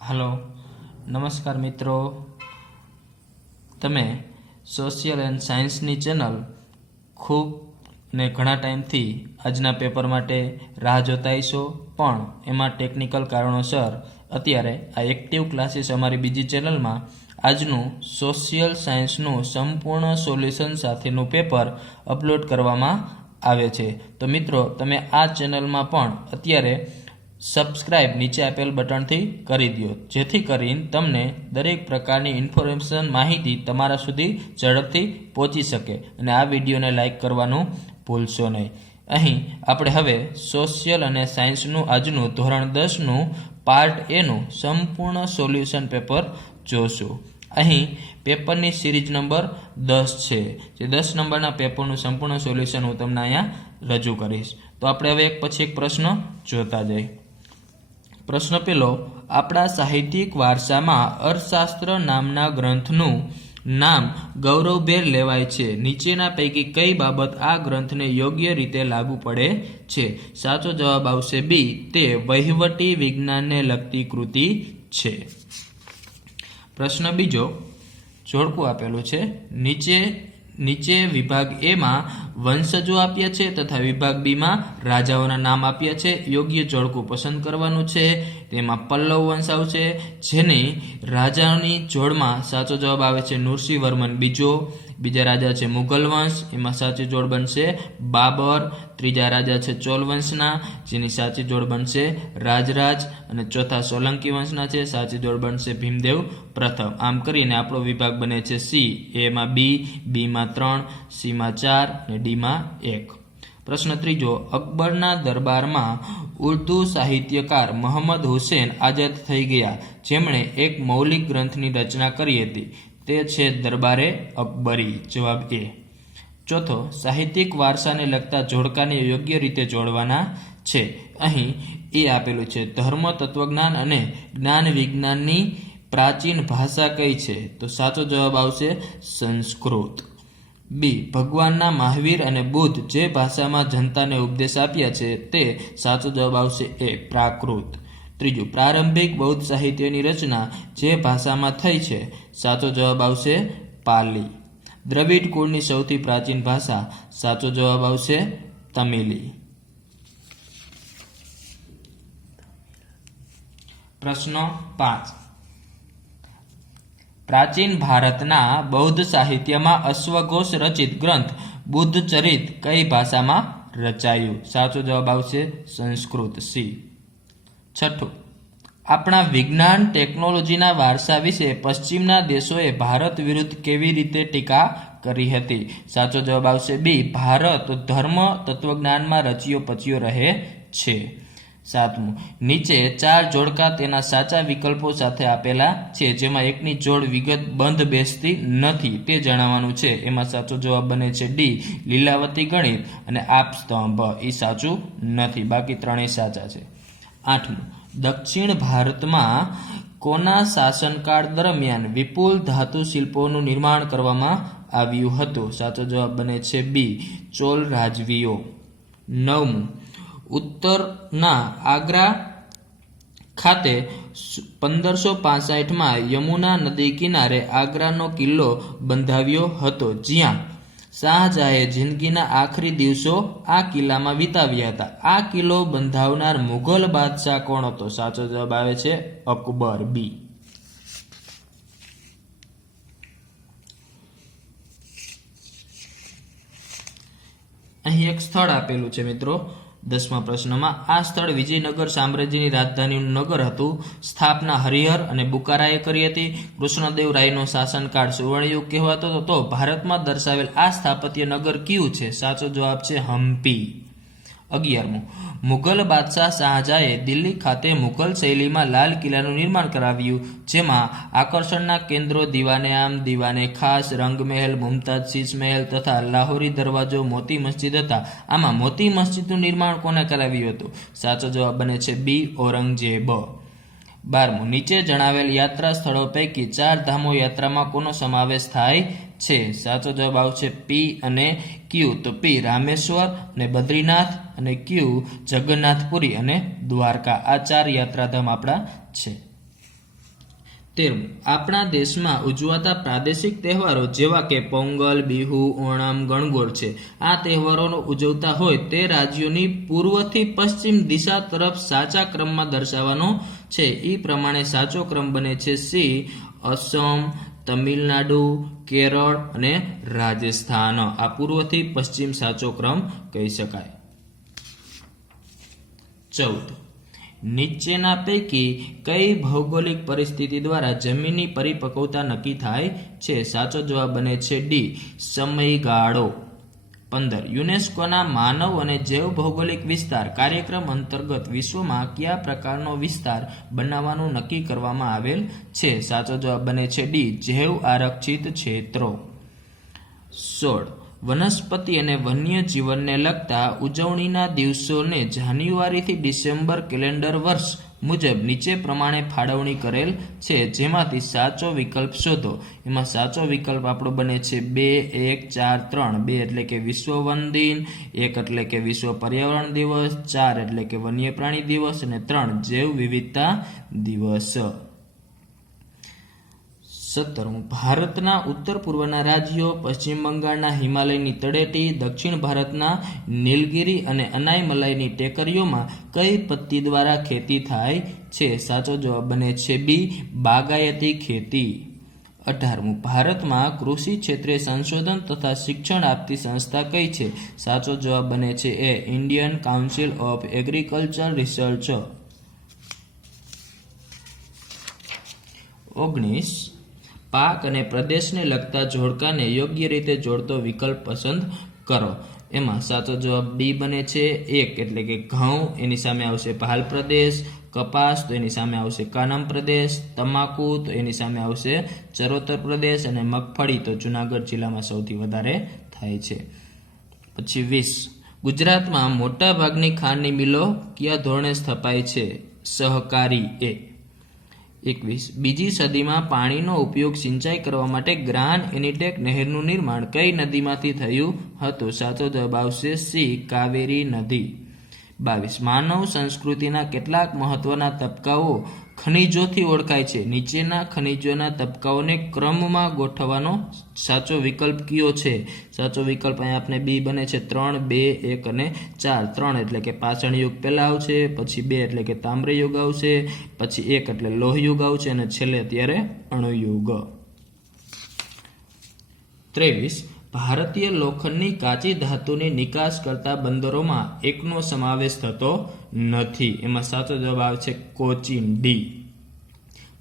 Hello नमस्कार मित्रों, तमे social and science knee channel खूब ने घणा टाइम थी आजना पेपर माटे राह जोताई छो, पण एमां टेक्निकल कारणोसर अत्यारे आ एक्टिव क्लासीस अमारी बीजी चेनल में आजनु सोशियल साइंसनु संपूर्ण सोल्यूशन साथेनु पेपर अपलोड करवामां आवे छे। तो मित्रों, तमे आ चेनल में पण अत्यारे सब्सक्राइब नीचे आपेल बटन थी करी दियो, जेथी करीने तमने दरेक प्रकारनी इन्फॉर्मेशन माहिती तमारा सुधी झड़पथी पहोंची सके अने आ विडियोने लाइक करवानुं भूलशो नहीं। अहीं आपणे हवे सोशियल अने साइंसनुं आजनुं धोरण 10 नुं पार्ट ए नुं संपूर्ण सोल्यूशन पेपर जोशुं। अहीं पेपरनी सीरीज नंबर 10 छे, जे 10 नंबरना पेपरनुं संपूर्ण सोल्यूशन हूँ तमने अहींया रजू करीश। तो आपणे हवे एक पछी एक प्रश्न जोता जईए। प्रश्न पेलो, आपणा साहित्यिक वारसामां अर्थशास्त्र नामना ग्रंथनुं नाम गौरवभेर लेवाय छे। नीचेना पैकी कई बाबत आ ग्रंथने योग्य रीते लागू पड़े छे? साचो जवाब आवशे बी, ते वहीवटी विज्ञानने लगती कृति छे। प्रश्न बीजो, जोड़कू आपेलुं छे। नीचे विभाग ए में वंशजो आप्या छे तथा विभाग बी में राजाओना नाम आप्या छे। योग्य जोड़कू पसंद करवानुं छे। तेमां पल्लव वंश आवशे, जेनी राजानी जोड़ में साचो जवाब आवे छे नूरसिंह वर्मन बीजो। बीजा राजा छे मुगल वंश, एमां साची जोड़ बनशे बाबर। त्रीजा राजा छे चोल वंशना, जेनी साची जोड़ बनशे राजराज। अने चौथा सोलंकी वंशना छे, साची जोड़ बनशे भीमदेव प्रथम। आम करीने आपणो विभाग बने छे सी। ए में बी में 3, सी में 4 ने डी में 1। प्रश्न त्रीजो, अकबरना दरबार में उर्दू साहित्यकार मोहम्मद हुसैन आजाद थई गया, जेमणे एक मौलिक ग्रंथनी रचना करी हती, ते छे दरबारे अकबरी। जवाब ए। चौथो, साहित्यिक वारसाने लगता जोड़काने योग्य रीते जोड़वाना छे। अहीं ए आपेलुं छे धर्म तत्वज्ञान अने ज्ञान विज्ञाननी प्राचीन भाषा कई छे? तो साचो जवाब आवशे संस्कृत। बी, भगवानना महावीर अने बुद्ध जे भाषामां जनताने उपदेश आप्या छे, ते साचो जवाब आवशे ए प्राकृत। त्रीजું, प्रारंभिक बौद्ध साहित्यनी रचना जे भाषामां थई छे, साचो जवाब आवशे पाली। द्रविड़ कुळनी सौथी प्राचीन भाषा, साचो जवाब आवशे तमिली। प्रश्न 5, प्राचीन भारतना बौद्ध साहित्यमां अश्वघोष रचित ग्रंथ बुद्धचरित कई भाषामां रचायुं? साचो जवाब आवशे संस्कृत सी। छठुं, अपना विज्ञान टेक्नोलॉजीना वारसा विषे पश्चिमना देशोए भारत विरुद्ध केवी रीते टीका करी हती? साचो जवाब आवशे बी, भारत धर्म तत्वज्ञानमां रचियो पचियो रहे छे। सातमું, नीचे 4 जोड़का तेना साचा विकल्पो साथे आपेला छे, जेमां एकनी जोड़ विगत बंध बेसती नथी ते जणाववानुं छे। एमां साचो जवाब बने छे डी, लीलावती गणित अने आप स्तंभ। ई साचुं नथी, बाकी त्रणेय साचा छे। 8મું, दक्षिण भारत में कोना शासनकाळ दरमियान विपुल धातु शिल्पोनुं निर्माण करवामां आव्युं हतुं? साचो जवाब बने छे बी, चोल राजवीओ। 9મું, उत्तरना आग्रा खाते 1565 में यमुना नदी किनारे आग्रानो किल्लो बंधाव्यो हतो, ज्यां शाहजहाए जिंदगीना आखरी दिवसो आ किल्लामां विताव्या हता। आ किल्लो बंधावनार मुगल बादशाह कोण हतो? साचो जवाब आवे छे अकबर बी। અહીં એક સ્થળ આપેલું છે મિત્રો 10મા પ્રશ્નમાં। આ સ્થળ વિજયનગર સામ્રાજ્યની રાજધાનીનું નગર હતું। સ્થાપના હરિહર અને બુકારાએ કરી હતી। કૃષ્ણદેવ રાયનો શાસનકાળ સુવર્ણયુગ કહેવાતો હતો। તો ભારતમાં દર્શાવેલ આ સ્થાપત્ય નગર કયું છે? સાચો જવાબ છે હમ્પી। 11મું, મુગલ બાદશાહ શાહજહાએ દિલ્હી ખાતે મુગલ શૈલીમાં લાલ કિલ્લાનું નિર્માણ કરાવ્યું, જેમાં આકર્ષણના કેન્દ્રો દીવાને આમ, દીવાને ખાસ, રંગમહેલ, મુમતાજ શીશ મહેલ તથા લાહોરી દરવાજો, મોતી મસ્જિદ હતા। આમાં મોતી મસ્જિદનું નિર્માણ કોને કરાવ્યું હતું? સાચો જવાબ બને છે બી, ઔરંગઝેબ। 12મું, નીચે જણાવેલ યાત્રા સ્થળો પૈકી 4 ધામો યાત્રામાં કોનો સમાવેશ થાય છે? સાચો જવાબ આવશે પી અને ક્યુ। તો પી રામેશ્વર અને બદ્રીનાથ અને ક્યુ જગન્નાથપુરી અને દ્વારકા। આ 4 યાત્રાધામ આપણા છે। 13. આપણા દેશમાં ઉજવાતા પ્રાદેશિક તહેવારો જેવા કે પોંગલ, બિહુ, ઓણમ, ગણગોર છે. આ તહેવારોનો ઉજવતા હોય તે રાજ્યોની પૂર્વથી પશ્ચિમ દિશા તરફ સાચા ક્રમમાં દર્શાવવાનો છે. એ પ્રમાણે સાચો ક્રમ બને છે સી. અસમ, તમિલનાડુ, કેરળ અને રાજસ્થાન. આ પૂર્વથી પશ્ચિમ સાચો ક્રમ કહી શકાય. 14. નીચેના પૈકી કઈ ભૌગોલિક પરિસ્થિતિ દ્વારા જમીનની પરિપક્વતા નક્કી થાય છે? સાચો જવાબ બને છે ડી. સમયગાળો. 15. યુનેસ્કોના માનવ અને જૈવ ભૌગોલિક વિસ્તાર કાર્યક્રમ અંતર્ગત વિશ્વમાં કયા પ્રકારનો વિસ્તાર બનાવવાનું નક્કી કરવામાં આવેલ છે? સાચો જવાબ બને છે ડી. જૈવ આરક્ષિત ક્ષેત્રો. 16. વનસ્પતિ અને વન્ય જીવનને લગતા ઉજવણીના દિવસોને જાન્યુઆરીથી ડિસેમ્બર કેલેન્ડર વર્ષ મુજબ નીચે પ્રમાણે ફાળવણી કરેલ છે, જેમાંથી સાચો વિકલ્પ શોધો. એમાં સાચો વિકલ્પ આપણો બને છે 2, 1, 4, 3. 2 એટલે કે વિશ્વ વન દિન, 1 એટલે કે વિશ્વ પર્યાવરણ દિવસ, 4 એટલે કે વન્ય પ્રાણી દિવસ અને 3 જૈવ વિવિધતા દિવસ. 17. ભારતના ઉત્તર પૂર્વના રાજ્યો, પશ્ચિમ બંગાળના હિમાલયની તળેટી, દક્ષિણ ભારતના નીલગિરી અને અનાઈમલાઈની ટેકરીઓમાં કઈ પદ્ધતિ દ્વારા ખેતી થાય છે? સાચો જવાબ બને છે બી. બાગાયતી ખેતી. 18. ભારતમાં કૃષિ ક્ષેત્રે સંશોધન તથા શિક્ષણ આપતી સંસ્થા કઈ છે? સાચો જવાબ બને છે એ. Indian council of agriculture research. 19. પાક અને પ્રદેશને લગતા જોડકાને યોગ્ય રીતે જોડતો વિકલ્પ પસંદ કરો. એમાં સાચો જવાબ ડી બને છે. 1 એટલે કે ઘઉં, એની સામે આવશે ભાલ પ્રદેશ. કપાસ તો એની સામે આવશે કાનમ પ્રદેશ. તમાકુ તો એની સામે આવશે ચરોતર પ્રદેશ. અને મગફળી તો જુનાગઢ જિલ્લામાં સૌથી વધારે થાય છે. પછી 20. ગુજરાતમાં મોટા ભાગની ખાંડની મિલો કયા ધોરણે સ્થપાય છે? સહકારી. એ. 21. બીજી સદીમાં પાણીનો ઉપયોગ સિંચાઈ કરવા માટે ગ્રાન્ડ એનિટેક નહેરનું નિર્માણ કઈ નદીમાંથી થયું હતું? સાચો જવાબ આવશે સી. કાવેરી નદી. 22. માનવ સંસ્કૃતિના કેટલાક મહત્વના તબક્કાઓ ખનિજોથી ઓળખાય છે. નીચેના ખનિજોના તબક્કાઓને ક્રમમાં ગોઠવવાનો સાચો વિકલ્પ કયો છે? સાચો વિકલ્પ અહીંયા આપણે બી બને છે 3, 2, 1 અને 4. 3 એટલે કે પાષાણ યુગ પહેલા આવશે, પછી 2 એટલે કે તામ્ર યુગ આવશે, પછી 1 એટલે લોહ યુગ આવશે અને છેલ્લે અત્યારે અણુયુગ. 23. ભારતીય લોખંડની કાચી ધાતુની નિકાસ કરતા બંદરોમાં એકનો સમાવેશ થતો નથી. એમાં સાચો જવાબ આવે છે કોચીન. ડી.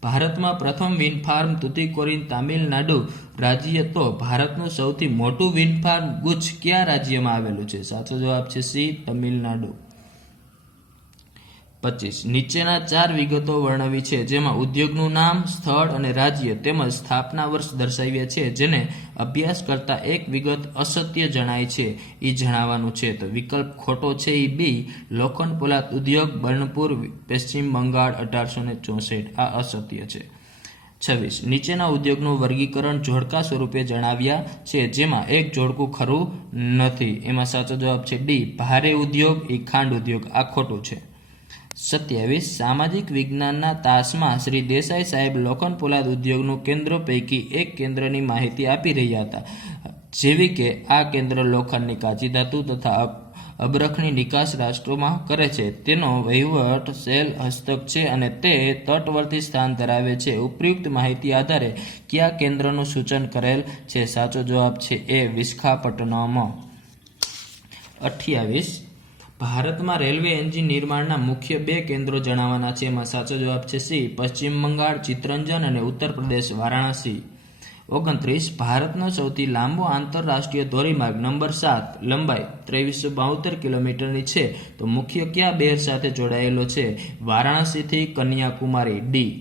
ભારતમાં પ્રથમ વિન્ડ ફાર્મ તુતીકોરીન તામિલનાડુ રાજ્ય તો ભારતનું સૌથી મોટું વિન્ડ ફાર્મ ગુચ્છ કયા રાજ્યમાં આવેલું છે? સાચો જવાબ છે સી. તમિલનાડુ. 25. નીચેના 4 વિગતો વર્ણવી છે, જેમાં ઉદ્યોગનું નામ, સ્થળ અને રાજ્ય તેમજ સ્થાપના વર્ષ દર્શાવ્યા છે. જેને અભ્યાસ કરતા એક વિગત અસત્ય જણાય છે, એ જણાવવાનું છે. તો વિકલ્પ ખોટો છે એ બી. લોખંડ પોલાદ ઉદ્યોગ, બર્નપુર, પશ્ચિમ બંગાળ 1864. આ અસત્ય છે. 26. નીચેના ઉદ્યોગનું વર્ગીકરણ જોડકા સ્વરૂપે જણાવ્યા છે, જેમાં એક જોડકું ખરું નથી. એમાં સાચો જવાબ છે ડી. ભારે ઉદ્યોગ એ ખાંડ ઉદ્યોગ. આ ખોટું છે. 27. સામાજિક વિજ્ઞાનના તાસમાં શ્રી દેસાઈ સાહેબ લોખંડ પોલાદ ઉદ્યોગનું કેન્દ્ર પૈકી એક કેન્દ્રની માહિતી આપી રહ્યા હતા, જેવી કે આ કેન્દ્ર લોખંડની કાચી ધાતુ તથા અબરખની નિકાસ રાષ્ટ્રોમાં કરે છે. તેનો વહીવટ સેલ હસ્તક છે અને તે તટવર્તી સ્થાન ધરાવે છે. ઉપયુક્ત માહિતી આધારે કયા કેન્દ્રનું સૂચન કરેલ છે? સાચો જવાબ છે એ. વિશાખાપટ્ટનમ. 28. ભારતમાં રેલવે એન્જિન નિર્માણના મુખ્ય 2 કેન્દ્રો જણાવવાના છે. એમાં સાચો જવાબ છે સી. પશ્ચિમ બંગાળ ચિત્તરંજન અને ઉત્તર પ્રદેશ વારાણસી. 29. ભારતનો સૌથી લાંબો આંતરરાષ્ટ્રીય ધોરીમાર્ગ નંબર 7 લંબાઈ 2372 કિલોમીટરની છે, તો મુખ્ય કયા શહેર સાથે જોડાયેલો છે? વારાણસીથી કન્યાકુમારી. ડી.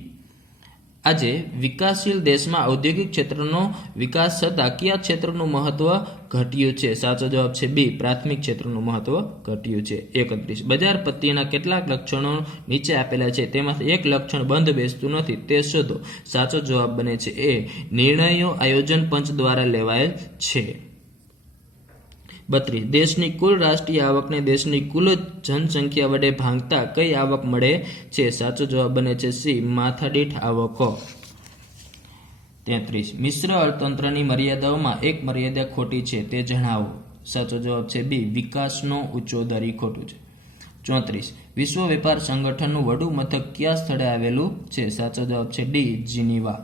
આજે વિકાસશીલ દેશમાં ઔદ્યોગિક ક્ષેત્રનો વિકાસ થતાં કયા ક્ષેત્રનું મહત્વ ઘટ્યું છે? સાચો જવાબ છે બી. પ્રાથમિક ક્ષેત્રનું મહત્વ ઘટ્યું છે. 31. બજાર પત્તીના કેટલાક લક્ષણો નીચે આપેલા છે, તેમાંથી એક લક્ષણ બંધ બેસતું નથી, તે શોધો. સાચો જવાબ બને છે એ. નિર્ણયો આયોજન પંચ દ્વારા લેવાયેલ છે. 32. દેશની કુલ રાષ્ટ્રીય આવકને દેશની કુલ જનસંખ્યા વડે ભાંગતા કઈ આવક મળે છે? સાચો જવાબ બને છે સી. માથાદીઠ આવકો. 33 મિશ્ર અર્થતંત્રની મર્યાદાઓમાં એક મર્યાદા ખોટી છે તે જણાવો. સાચો જવાબ છે બી, વિકાસનો ઊંચો દરી. ખોટું છે. 34 વિશ્વ વેપાર સંગઠનનું વડું મથક કયા સ્થળે આવેલું છે? સાચો જવાબ છે ડી, જીનીવા.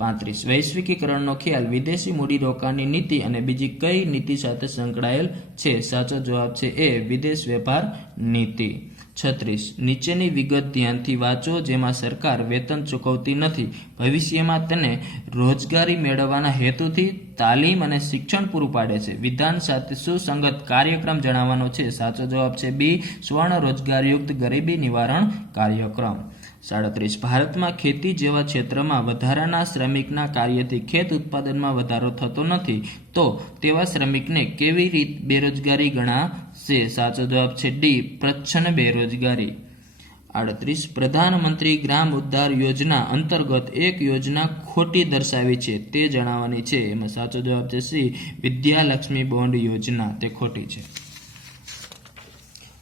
35 વૈશ્વિકીકરણનો ખ્યાલ વિદેશી મૂડીરોકાણની નીતિ અને બીજી કઈ નીતિ સાથે સંકળાયેલ છે? સાચો જવાબ છે એ, વિદેશ વેપાર નીતિ. 36 નીચેની વિગત ધ્યાનથી વાંચો જેમાં સરકાર વેતન ચૂકવતી નથી. ભવિષ્યમાં તેને રોજગારી મેળવવાના હેતુથી તાલીમ અને શિક્ષણ પૂરું પાડે છે. વિધાન સાથે સુસંગત કાર્યક્રમ જણાવવાનો છે. સાચો જવાબ છે બી, સ્વર્ણ રોજગારયુક્ત ગરીબી નિવારણ કાર્યક્રમ. 37 ભારતમાં ખેતી જેવા ક્ષેત્રમાં વધારાના શ્રમિકના કાર્યથી ખેત ઉત્પાદનમાં વધારો થતો નથી તો તેવા શ્રમિકને કેવી રીતે બેરોજગારી ગણાશે? સાચો જવાબ છે ડી, પ્રચ્છન્ન બેરોજગારી. 38 પ્રધાનમંત્રી ગ્રામ ઉદ્ધાર યોજના અંતર્ગત એક યોજના ખોટી દર્શાવી છે તે જણાવવાની છે. એમાં સાચો જવાબ છે સી, વિદ્યાલક્ષ્મી બોન્ડ યોજના. તે ખોટી છે.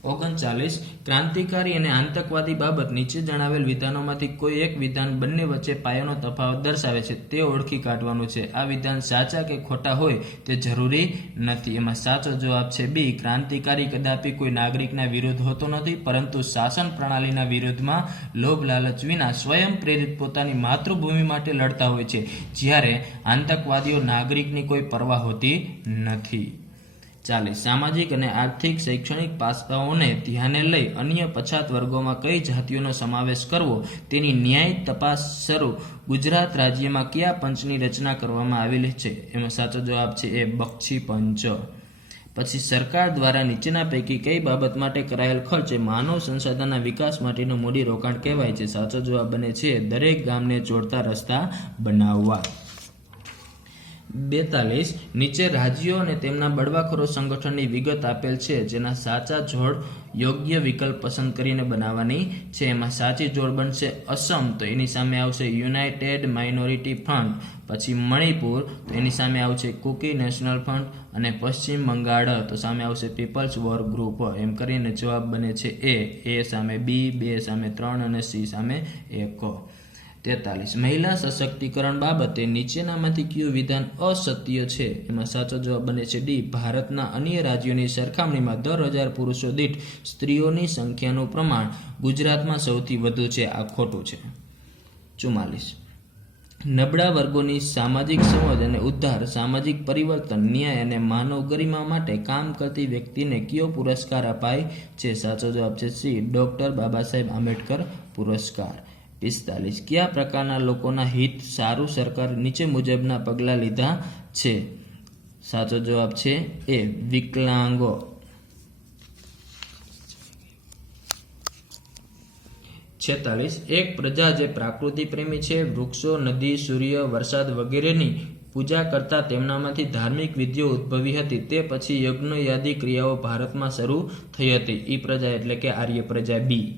39 ક્રાંતિકારી અને આતંકવાદી બાબત નીચે જણાવેલ વિધાનોમાંથી કોઈ એક વિધાન બંને વચ્ચે પાયાનો તફાવત દર્શાવે છે તે ઓળખી કાઢવાનું છે. આ વિધાન સાચા કે ખોટા હોય તે જરૂરી નથી. એમાં સાચો જવાબ છે બી, ક્રાંતિકારી કદાપી કોઈ નાગરિકના વિરુદ્ધ હોતો નથી પરંતુ શાસન પ્રણાલીના વિરુદ્ધમાં લોભ લાલચ વિના સ્વયં પ્રેરિત પોતાની માતૃભૂમિ માટે લડતા હોય છે, જ્યારે આતંકવાદીઓ નાગરિકની કોઈ પરવા હોતી નથી. 40 સામાજિક અને આર્થિક શૈક્ષણિક પાસાઓને ધ્યાને લઈ અન્ય પછાત વર્ગોમાં કઈ જાતિઓનો સમાવેશ કરવો તેની ન્યાયિક તપાસ શરૂ. ગુજરાત રાજ્યમાં કયા પંચની રચના કરવામાં આવેલી છે? એમાં સાચો જવાબ છે એ, બક્ષી પંચ. પછી સરકાર દ્વારા નીચેના પૈકી કઈ બાબત માટે કરાયેલ ખર્ચ માનવ સંસાધનના વિકાસ માટેનું મૂડી રોકાણ કહેવાય છે? સાચો જવાબ બને છે દરેક ગામને જોડતા રસ્તા બનાવવા. 42 નીચે રાજ્યો અને તેમના બળવાખોરો સંગઠનની વિગત આપેલ છે જેના સાચા જોડ યોગ્ય વિકલ્પ પસંદ કરીને બનાવવાની છે. એમાં સાચી જોડ બનશે અસમ, તો એની સામે આવશે યુનાઇટેડ માઇનોરિટી ફ્રન્ટ. પછી મણિપુર, તો એની સામે આવશે કુકી નેશનલ ફ્રન્ટ. અને પશ્ચિમ બંગાળ, તો સામે આવશે પીપલ્સ વોર ગ્રુપ. એમ કરીને જવાબ બને છે એ સામે બી, બે સામે 3 અને સી સામે 1. 43 મહિલા સશક્તિકરણ બાબતે નીચેનામાંથી કયું વિધાન અસત્ય છે? એમાં સાચો જવાબ બને છે ડી, ભારતના અન્ય રાજ્યોની સરખામણીમાં 10,000 પુરુષો દીઠ સ્ત્રીઓની સંખ્યાનું પ્રમાણ ગુજરાતમાં સૌથી વધુ છે. આ ખોટું છે. 44 નબળા વર્ગોની સામાજિક સમજ અને ઉદ્ધાર, સામાજિક પરિવર્તન, ન્યાય અને માનવ ગરિમા માટે કામ કરતી વ્યક્તિને કયો પુરસ્કાર અપાય છે? સાચો જવાબ છે સી, ડોક્ટર બાબા સાહેબ આંબેડકર પુરસ્કાર. 45 કયા પ્રકારના લોકોના હિત સારું સરકાર નીચે મુજબના પગલાં લીધા છે? સાચો જવાબ છે એ, વિકલાંગો. 46 એક પ્રજા જે પ્રકૃતિ પ્રેમી છે, વૃક્ષો, નદી, સૂર્ય, વરસાદ વગેરેની પૂજા કરતા તેમનામાંથી ધાર્મિક વિધિઓ ઉદ્ભવી હતી. તે પછી યજ્ઞયાદી ક્રિયાઓ ભારતમાં શરૂ થઈ હતી. ઈ પ્રજા એટલે કે આર્ય પ્રજા બી.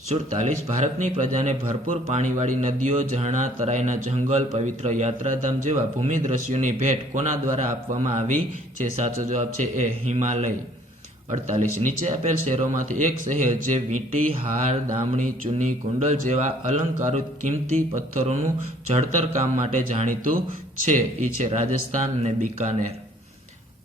47 ભારતની પ્રજાને ભરપૂર પાણીવાળી નદીઓ, ઝરણા, તરાઈના જંગલ, પવિત્ર યાત્રાધામ જેવા ભૂમિ દ્રશ્યોની ભેટ કોના દ્વારા આપવામાં આવી છે? સાચો જવાબ છે એ, હિમાલય. 48 નીચે આપેલ શહેરોમાંથી એક શહેર જે વીંટી, હાર, દામણી, ચૂની, કુંડલ જેવા અલંકારિત કિંમતી પથ્થરોનું જડતર કામ માટે જાણીતું છે. એ છે રાજસ્થાન અને બિકાનેર.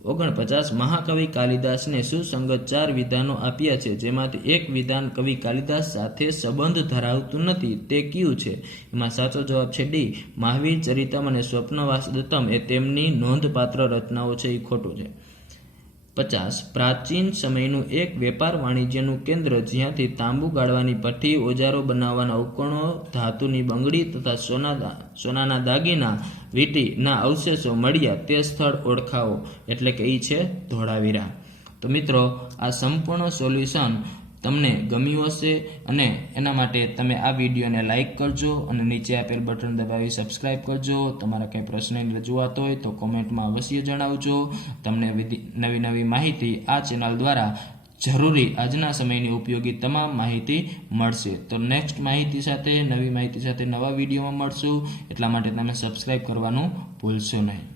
49 મહાકવિ કાલિદાસને સુસંગત 4 વિધાનો આપ્યા છે જેમાંથી એક વિધાન કવિ કાલિદાસ સાથે સંબંધ ધરાવતું નથી. તે કયું છે? એમાં સાચો જવાબ છે ડી, મહાવીર ચરિતમ અને સ્વપ્નવાસદત્તમ એ તેમની નોંધપાત્ર રચનાઓ છે. એ ખોટું છે. 50 પ્રાચીન સમયનું એક વેપાર વાણિજ્યનું કેન્દ્ર જ્યાંથી તાંબુ ગાળવાની ભઠ્ઠી, ઓજારો બનાવવાના ઉપકરણો, ધાતુની બંગડી તથા સોનાના દાગીના, વીંટીના અવશેષો મળ્યા તે સ્થળ ઓળખાવો. એટલે કે એ છે ધોળાવીરા. તો મિત્રો, આ સંપૂર્ણ સોલ્યુશન તમને ગમ્યું હશે અને એના માટે તમે આ વિડીયોને લાઇક કરજો અને નીચે આપેલ બટન દબાવી સબસ્ક્રાઇબ કરજો. તમારા કંઈ પ્રશ્નની રજૂઆત હોય તો કોમેન્ટમાં અવશ્ય જણાવજો. તમને નવી નવી માહિતી આ ચેનલ દ્વારા જરૂરી આજના સમયની ઉપયોગી તમામ માહિતી મળશે. તો નેક્સ્ટ માહિતી સાથે, નવી માહિતી સાથે નવા વિડીયોમાં મળશું. એટલા માટે તમે સબસ્ક્રાઇબ કરવાનું ભૂલશો નહીં.